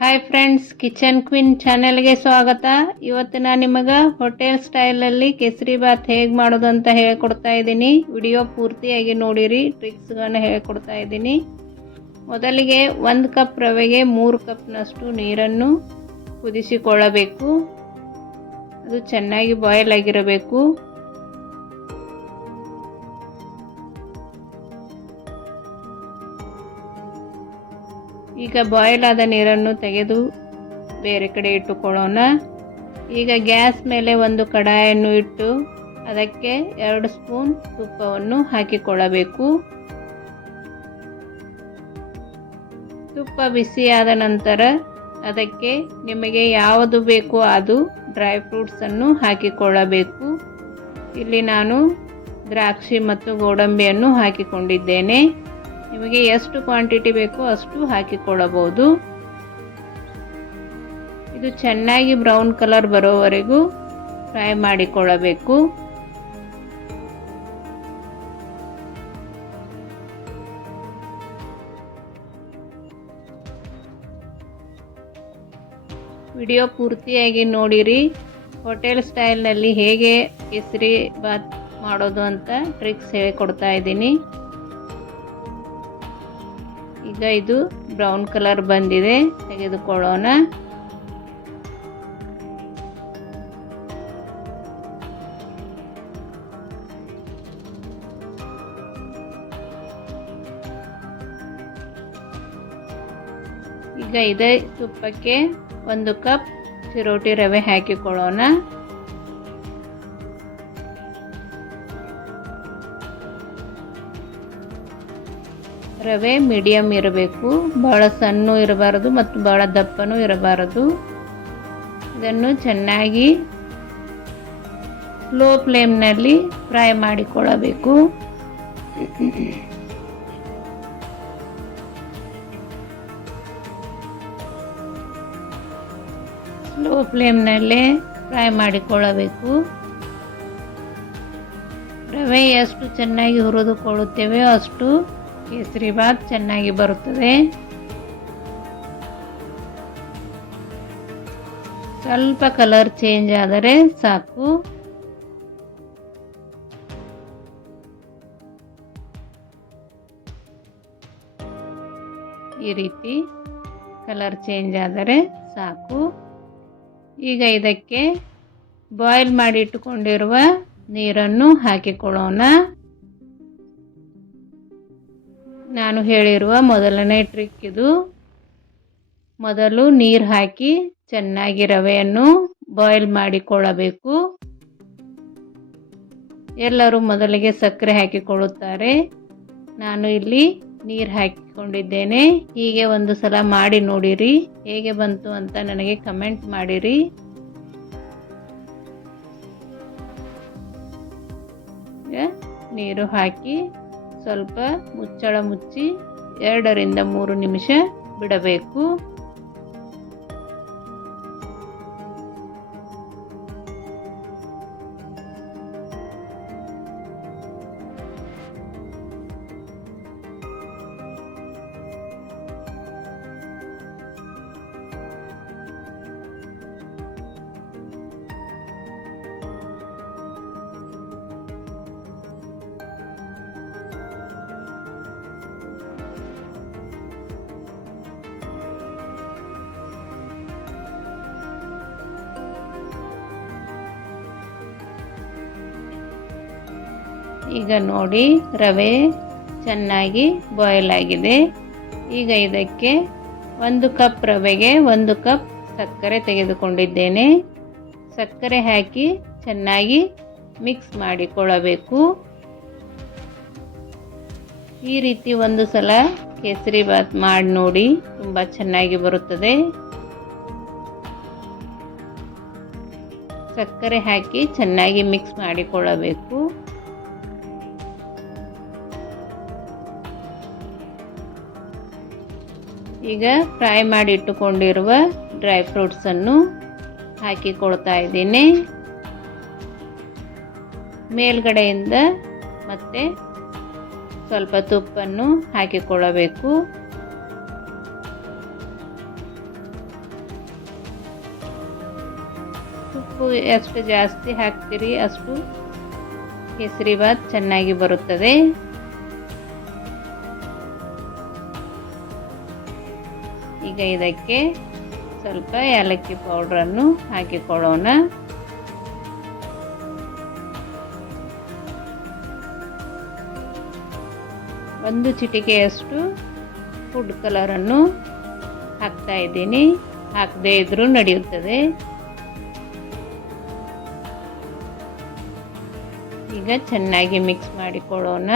Hi friends, kitchen queen ಚಾನೆಲ್ಗೆ ಸ್ವಾಗತ. ಇವತ್ತು ನಾನು ನಿಮಗೆ ಹೋಟೆಲ್ ಸ್ಟೈಲಲ್ಲಿ ಕೇಸರಿ ಬಾತ್ ಹೇಗೆ ಮಾಡೋದು ಅಂತ ಹೇಳ್ಕೊಡ್ತಾ ಇದ್ದೀನಿ. ವಿಡಿಯೋ ಪೂರ್ತಿಯಾಗಿ ನೋಡಿರಿ, ಟ್ರಿಕ್ಸ್ಗಳನ್ನು ಹೇಳ್ಕೊಡ್ತಾ ಇದ್ದೀನಿ. ಮೊದಲಿಗೆ 1 ಕಪ್ ರವೆಗೆ 3 ಕಪ್ನಷ್ಟು ನೀರನ್ನು ಕುದಿಸಿಕೊಳ್ಳಬೇಕು. ಅದು ಚೆನ್ನಾಗಿ ಬಾಯ್ಲ್ ಆಗಿರಬೇಕು. ಈಗ ಬಾಯ್ಲ್ ಆದ ನೀರನ್ನು ತೆಗೆದು ಬೇರೆ ಕಡೆ ಇಟ್ಟುಕೊಳ್ಳೋಣ. ಈಗ ಗ್ಯಾಸ್ ಮೇಲೆ ಒಂದು ಕಡಾಯನ್ನು ಇಟ್ಟು ಅದಕ್ಕೆ 2 ಸ್ಪೂನ್ ತುಪ್ಪವನ್ನು ಹಾಕಿಕೊಳ್ಳಬೇಕು. ತುಪ್ಪ ಬಿಸಿಯಾದ ನಂತರ ಅದಕ್ಕೆ ನಿಮಗೆ ಯಾವುದು ಬೇಕೋ ಅದು ಡ್ರೈ ಫ್ರೂಟ್ಸನ್ನು ಹಾಕಿಕೊಳ್ಳಬೇಕು. ಇಲ್ಲಿ ನಾನು ದ್ರಾಕ್ಷಿ ಮತ್ತು ಗೋಡಂಬಿಯನ್ನು ಹಾಕಿಕೊಂಡಿದ್ದೇನೆ. ನಿಮಗೆ ಎಷ್ಟು ಕ್ವಾಂಟಿಟಿ ಬೇಕೋ ಅಷ್ಟು ಹಾಕಿಕೊಳ್ಳಬಹುದು. ಇದು ಚೆನ್ನಾಗಿ ಬ್ರೌನ್ ಕಲರ್ ಬರೋವರೆಗೂ ಫ್ರೈ ಮಾಡಿಕೊಳ್ಳಬೇಕು. ವಿಡಿಯೋ ಪೂರ್ತಿಯಾಗಿ ನೋಡಿರಿ. ಹೋಟೆಲ್ ಸ್ಟೈಲ್ನಲ್ಲಿ ಹೇಗೆ ಕೇಸರಿ ಬಾತ್ ಮಾಡೋದು ಅಂತ ಟ್ರಿಕ್ಸ್ ಹೇಳಿಕೊಡ್ತಾ ಇದ್ದೀನಿ. ಈಗ ಇದು ಬ್ರೌನ್ ಕಲರ್ ಬಂದಿದೆ, ತೆಗೆದುಕೊಳ್ಳೋಣ. ಈಗ ಇದೇ ತುಪ್ಪಕ್ಕೆ 1 ಕಪ್ ಚಿರೋಟಿ ರವೆ ಹಾಕಿಕೊಳ್ಳೋಣ. ರವೆ ಮೀಡಿಯಮ್ ಇರಬೇಕು, ಬಹಳ ಸಣ್ಣ ಇರಬಾರದು ಮತ್ತು ಬಹಳ ದಪ್ಪನೂ ಇರಬಾರದು. ಇದನ್ನು ಚೆನ್ನಾಗಿ ಸ್ಲೋ ಫ್ಲೇಮ್ನಲ್ಲಿ ಫ್ರೈ ಮಾಡಿಕೊಳ್ಳಬೇಕು. ಸ್ಲೋ ಫ್ಲೇಮ್ನಲ್ಲೇ ಫ್ರೈ ಮಾಡಿಕೊಳ್ಳಬೇಕು. ರವೆ ಎಷ್ಟು ಚೆನ್ನಾಗಿ ಹುರಿದುಕೊಳ್ಳುತ್ತೇವೆ ಅಷ್ಟು ಕೇಸರಿ ಬಾತ್ ಚೆನ್ನಾಗಿ ಬರುತ್ತದೆ. ಸ್ವಲ್ಪ ಕಲರ್ ಚೇಂಜ್ ಆದರೆ ಸಾಕು. ಈ ರೀತಿ ಕಲರ್ ಚೇಂಜ್ ಆದರೆ ಸಾಕು. ಈಗ ಇದಕ್ಕೆ ಬಾಯ್ಲ್ ಮಾಡಿ ಇಟ್ಟುಕೊಂಡಿರುವ ನೀರನ್ನು ಹಾಕಿಕೊಳ್ಳೋಣ. ನಾನು ಹೇಳಿರುವ ಮೊದಲನೇ ಟ್ರಿಕ್ ಇದು. ಮೊದಲು ನೀರು ಹಾಕಿ ಚೆನ್ನಾಗಿ ರವೆಯನ್ನು ಬಾಯ್ಲ್ ಮಾಡಿಕೊಳ್ಳಬೇಕು. ಎಲ್ಲರೂ ಮೊದಲಿಗೆ ಸಕ್ಕರೆ ಹಾಕಿಕೊಳ್ಳುತ್ತಾರೆ. ನಾನು ಇಲ್ಲಿ ನೀರು ಹಾಕಿಕೊಂಡಿದ್ದೇನೆ. ಹೀಗೆ ಒಂದು ಸಲ ಮಾಡಿ ನೋಡಿರಿ, ಹೇಗೆ ಬಂತು ಅಂತ ನನಗೆ ಕಮೆಂಟ್ ಮಾಡಿರಿ. ನೀರು ಹಾಕಿ ಸ್ವಲ್ಪ ಮುಚ್ಚಳ ಮುಚ್ಚಿ 2 ರಿಂದ 3 ನಿಮಿಷ ಬಿಡಬೇಕು. ಈಗ ನೋಡಿ, ರವೆ ಚೆನ್ನಾಗಿ ಬಾಯ್ಲ್ ಆಗಿದೆ. ಈಗ ಇದಕ್ಕೆ 1 ಕಪ್ ರವೆಗೆ 1 ಕಪ್ ಸಕ್ಕರೆ ತೆಗೆದುಕೊಂಡಿದ್ದೇನೆ. ಸಕ್ಕರೆ ಹಾಕಿ ಚೆನ್ನಾಗಿ ಮಿಕ್ಸ್ ಮಾಡಿಕೊಳ್ಳಬೇಕು. ಈ ರೀತಿ ಒಂದು ಸಲ ಕೇಸರಿ ಬಾತ್ ಮಾಡಿ ನೋಡಿ, ತುಂಬ ಚೆನ್ನಾಗಿ ಬರುತ್ತದೆ. ಸಕ್ಕರೆ ಹಾಕಿ ಚೆನ್ನಾಗಿ ಮಿಕ್ಸ್ ಮಾಡಿಕೊಳ್ಳಬೇಕು. ಈಗ ಫ್ರೈ ಮಾಡಿ ಇಟ್ಟುಕೊಂಡಿರುವ ಡ್ರೈ ಫ್ರೂಟ್ಸನ್ನು ಹಾಕಿಕೊಳ್ತಾ ಇದ್ದೀನಿ. ಮೇಲ್ಗಡೆಯಿಂದ ಮತ್ತೆ ಸ್ವಲ್ಪ ತುಪ್ಪನ್ನು ಹಾಕಿಕೊಳ್ಳಬೇಕು. ಉಪ್ಪು ಎಷ್ಟು ಜಾಸ್ತಿ ಹಾಕ್ತೀರಿ ಅಷ್ಟು ಕೇಸರಿಬಾತ್ ಚೆನ್ನಾಗಿ ಬರುತ್ತದೆ. ಈಗ ಇದಕ್ಕೆ ಸ್ವಲ್ಪ ಏಲಕ್ಕಿ ಪೌಡ್ರನ್ನು ಹಾಕಿಕೊಳ್ಳೋಣ. ಒಂದು ಚಿಟಿಕೆಯಷ್ಟು ಫುಡ್ ಕಲರನ್ನು ಹಾಕ್ತಾ ಇದ್ದೀನಿ. ಹಾಕದೇ ಇದ್ರೂ ನಡೆಯುತ್ತದೆ. ಈಗ ಚೆನ್ನಾಗಿ ಮಿಕ್ಸ್ ಮಾಡಿಕೊಳ್ಳೋಣ.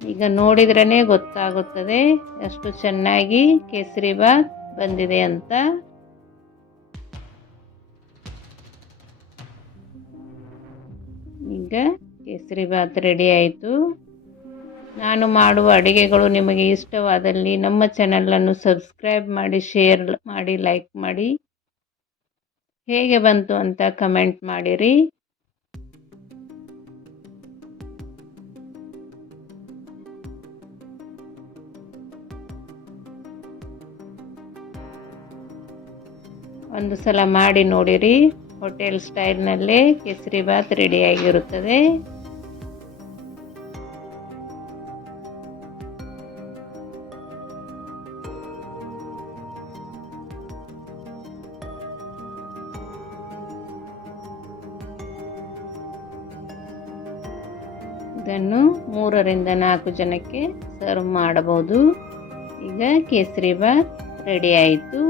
ಈಗ ನೋಡಿದ್ರೇ ಗೊತ್ತಾಗುತ್ತದೆ ಎಷ್ಟು ಚೆನ್ನಾಗಿ ಕೇಸರಿಬಾತ್ ಬಂದಿದೆ ಅಂತ. ಈಗ ಕೇಸರಿಬಾತ್ ರೆಡಿ ಆಯಿತು. ನಾನು ಮಾಡುವ ಅಡುಗೆಗಳು ನಿಮಗೆ ಇಷ್ಟವಾದಲ್ಲಿ ನಮ್ಮ ಚಾನಲನ್ನು ಸಬ್ಸ್ಕ್ರೈಬ್ ಮಾಡಿ, ಶೇರ್ ಮಾಡಿ, ಲೈಕ್ ಮಾಡಿ. ಹೇಗೆ ಬಂತು ಅಂತ ಕಮೆಂಟ್ ಮಾಡಿರಿ. ಒಂದು ಸಲ ಮಾಡಿ ನೋಡಿರಿ. ಹೋಟೆಲ್ ಸ್ಟೈಲ್ನಲ್ಲೇ ಕೇಸರಿಬಾತ್ ರೆಡಿಯಾಗಿರುತ್ತದೆ. ಇದನ್ನು 3 ರಿಂದ 4 ಜನಕ್ಕೆ ಸರ್ವ್ ಮಾಡಬಹುದು. ಈಗ ಕೇಸರಿಬಾತ್ ರೆಡಿ ಆಯಿತು.